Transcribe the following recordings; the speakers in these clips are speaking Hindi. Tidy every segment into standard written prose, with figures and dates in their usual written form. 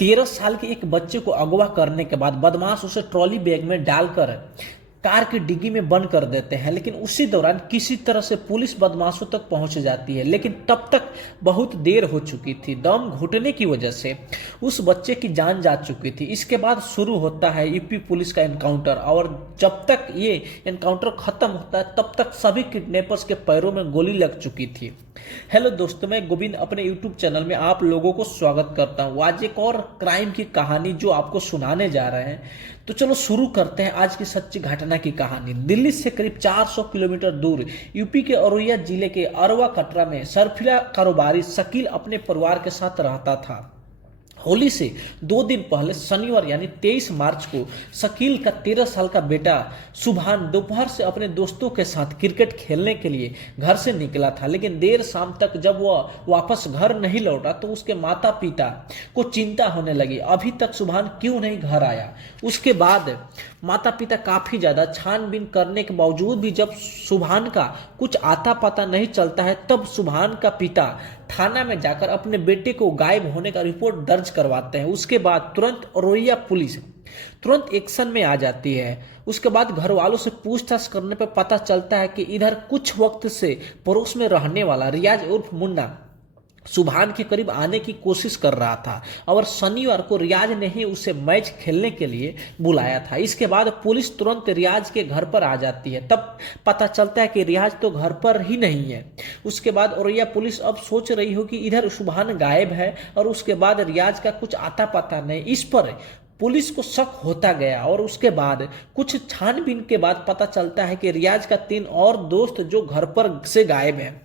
13 साल के एक बच्चे को अगवा करने के बाद बदमाश उसे ट्रॉली बैग में डालकर कार की डिग्गी में बंद कर देते हैं। लेकिन उसी दौरान किसी तरह से पुलिस बदमाशों तक पहुंच जाती है, लेकिन तब तक बहुत देर हो चुकी थी। दम घुटने की वजह से उस बच्चे की जान जा चुकी थी। इसके बाद शुरू होता है यूपी पुलिस का एनकाउंटर, और जब तक ये एनकाउंटर खत्म होता है तब तक सभी किडनैपर्स के पैरों में गोली लग चुकी थी। हेलो दोस्तों, मैं गोविंद अपने यूट्यूब चैनल में आप लोगों को स्वागत करता हूँ। आज एक और क्राइम की कहानी जो आपको सुनाने जा रहे हैं, तो चलो शुरू करते हैं आज की सच्ची घटना की कहानी। दिल्ली से करीब 400 किलोमीटर दूर यूपी के औरैया जिले के अरवा कटरा में सरफिला कारोबारी शकील अपने परिवार के साथ रहता था। होली से 2 दिन पहले शनिवार यानी 23 मार्च को शकील का 13 साल का बेटा सुभान दोपहर से अपने दोस्तों के साथ क्रिकेट खेलने के लिए घर से निकला था। लेकिन देर शाम तक जब वह वापस घर नहीं लौटा तो उसके माता पिता को चिंता होने लगी, अभी तक सुभान क्यों नहीं घर आया। उसके बाद माता पिता काफी ज्यादा छानबीन करने के बावजूद भी जब सुभान का कुछ आता पता नहीं चलता है, तब सुभान का पिता थाना में जाकर अपने बेटे को गायब होने का रिपोर्ट दर्ज करवाते हैं। उसके बाद तुरंत औरैया पुलिस तुरंत एक्शन में आ जाती है। उसके बाद घर वालों से पूछताछ करने पर पता चलता है कि इधर कुछ वक्त से पड़ोस में रहने वाला रियाज उर्फ मुन्ना सुभान के करीब आने की कोशिश कर रहा था, और शनिवार को रियाज ने ही उसे मैच खेलने के लिए बुलाया था। इसके बाद पुलिस तुरंत रियाज के घर पर आ जाती है। तब पता चलता है कि रियाज तो घर पर ही नहीं है। उसके बाद औरैया पुलिस अब सोच रही हो कि इधर सुभान गायब है और उसके बाद रियाज का कुछ आता पता नहीं। इस पर पुलिस को शक होता गया, और उसके बाद कुछ छानबीन के बाद पता चलता है कि रियाज का 3 और दोस्त जो घर पर से गायब है।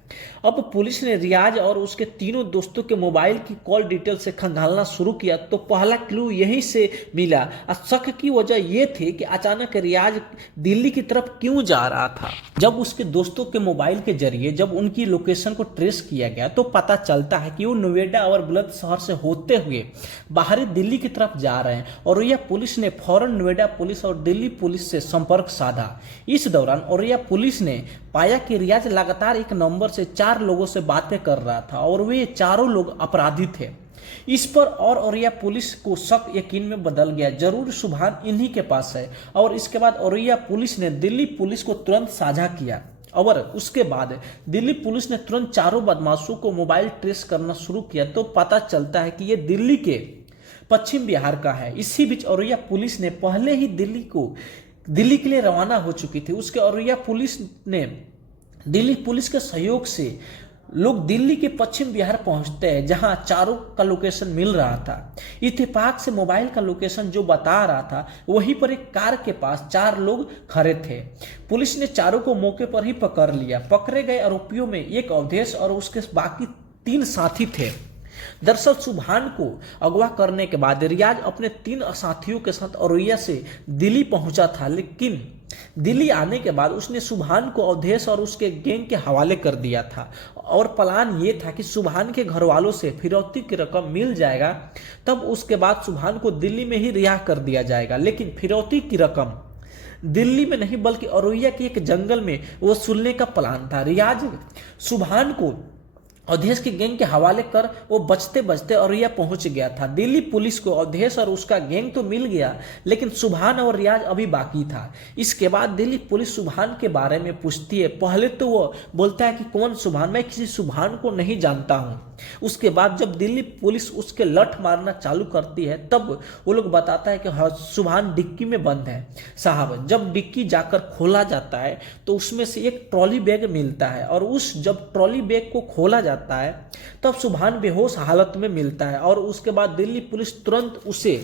अब पुलिस ने रियाज और उसके तीनों दोस्तों के मोबाइल की कॉल डिटेल से खंगालना शुरू किया, तो पहला क्लू यहीं से मिला। शक की वजह यह थी कि अचानक रियाज दिल्ली की तरफ क्यों जा रहा था। जब उसके दोस्तों के मोबाइल के जरिए जब उनकी लोकेशन को ट्रेस किया गया तो पता चलता है कि वो नोएडा और बुलंदशहर से होते हुए बाहरी दिल्ली की तरफ जा रहे हैं। औरैया पुलिस ने फौरन नोएडा पुलिस और दिल्ली पुलिस से संपर्क साधा। इस दौरान औरैया पुलिस ने पाया कि रियाज लगातार एक नंबर से 4 लोगों से बातें कर रहा था, और वे चारों लोग अपराधी थे। इस पर और औरैया पुलिस को शक यकीन में बदल गया, जरूर सुभान इन्हीं के पास है। और इसके बाद औरैया पुलिस ने दिल्ली पुलिस को तुरंत साझा किया, और उसके बाद दिल्ली पुलिस ने तुरंत चारों बदमाशों को मोबाइल ट्रेस करना शुरू किया, तो पता चलता है कि ये दिल्ली के पश्चिम बिहार का है। इसी बीच औरैया पुलिस ने पहले ही दिल्ली के लिए रवाना हो चुकी थी। उसके औरैया पुलिस ने दिल्ली पुलिस के सहयोग से लोग दिल्ली के पश्चिम बिहार पहुंचते हैं, जहां चारों का लोकेशन मिल रहा था। इत्तेफाक से मोबाइल का लोकेशन जो बता रहा था वहीं पर एक कार के पास 4 लोग खड़े थे। पुलिस ने चारों को मौके पर ही पकड़ लिया। पकड़े गए आरोपियों में एक अवधेश और उसके बाकी 3 साथी थे। दरअसल सुभान को अगवा करने के बाद रियाज अपने 3 साथियों के साथ औरैया से दिल्ली पहुंचा था, लेकिन दिल्ली आने के बाद उसने सुभान को अवधेश और उसके गैंग के हवाले कर दिया था। और प्लान ये था कि सुभान के घर वालों से फिरौती की रकम मिल जाएगा, तब उसके बाद सुभान को दिल्ली में ही रिहा कर दिया जाएगा। लेकिन फिरौती की रकम दिल्ली में नहीं बल्कि औरैया के एक जंगल में वसूलने का प्लान था। रियाज सुभान को अवधेश के गैंग के हवाले कर वो बचते बचते औरैया पहुंच गया था। दिल्ली पुलिस को अवधेश और उसका गैंग तो मिल गया, लेकिन सुभान और रियाज अभी बाकी था। इसके बाद दिल्ली पुलिस सुभान के बारे में पूछती है। पहले तो वो बोलता है कि कौन सुभान, मैं किसी सुभान को नहीं जानता हूं। उसके बाद जब दिल्ली पुलिस उसके लठ मारना चालू करती है, तब वो लोग बताता है कि हाँ, सुभान डिक्की में बंद है। साहब, जब डिक्की जाकर खोला जाता है तो उसमें से एक ट्रॉली बैग मिलता है, और जब ट्रॉली बैग को खोला जाता है तब सुभान बेहोश हालत में मिलता है। और उसके बाद दिल्ली पुलिस तुरंत उसे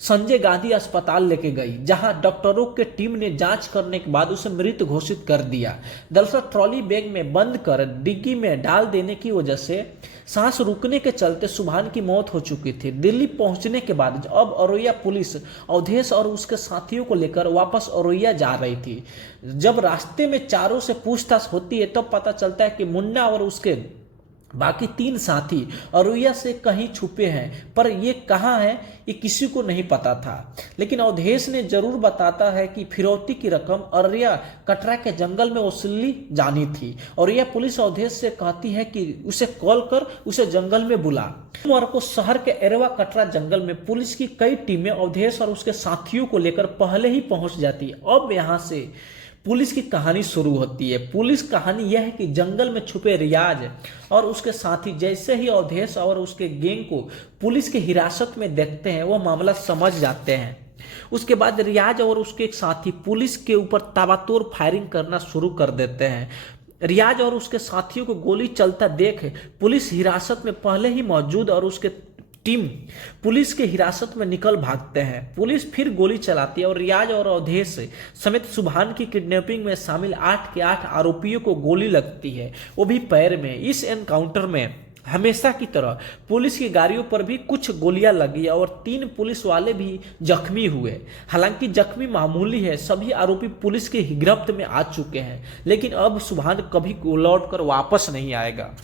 संजय गांधी अस्पताल लेके गई, जहां डॉक्टरों के टीम ने जांच करने के बाद उसे मृत घोषित कर दिया। दरअसल ट्रॉली बैग में बंद कर डिग्गी में डाल देने की वजह से सांस रुकने के चलते सुभान की मौत हो चुकी थी। दिल्ली पहुंचने के बाद अब औरैया पुलिस अवधेश और उसके साथियों को लेकर वापस औरैया जा रही थी। जब रास्ते में चारों से पूछताछ होती है तब पता चलता है कि मुन्ना और उसके बाकी 3 साथी अरुया से कहीं छुपे हैं, पर ये कहाँ है ये किसी को नहीं पता था। लेकिन अवधेश ने जरूर बताता है कि फिरौती की रकम अरुया कटरा के जंगल में वसूली जानी थी और यह पुलिस अवधेश से कहती है कि उसे कॉल कर उसे जंगल में बुला। सोमवार को शहर के एरवा कटरा जंगल में पुलिस की कई टीमें अवधेश और उसके साथियों को लेकर पहले ही पहुंच जाती है। अब यहाँ से पुलिस की कहानी शुरू होती है। पुलिस कहानी यह है कि जंगल में छुपे रियाज और उसके साथी जैसे ही अवधेश और उसके गैंग को पुलिस की हिरासत में देखते हैं वो मामला समझ जाते हैं। उसके बाद रियाज और उसके एक साथी पुलिस के ऊपर ताबड़तोड़ फायरिंग करना शुरू कर देते हैं। रियाज और उसके साथियों को गोली चलता देख पुलिस हिरासत में पहले ही मौजूद और उसके टीम पुलिस के हिरासत में निकल भागते हैं। पुलिस फिर गोली चलाती है और रियाज और अवधेश समेत सुभान की किडनैपिंग में शामिल 8 के 8 आरोपियों को गोली लगती है, वो भी पैर में। इस एनकाउंटर में हमेशा की तरह पुलिस की गाड़ियों पर भी कुछ गोलियां लगी और 3 पुलिस वाले भी जख्मी हुए। हालांकि जख्मी मामूली है, सभी आरोपी पुलिस के गिरफ्त में आ चुके हैं, लेकिन अब सुभान कभी लौट कर वापस नहीं आएगा।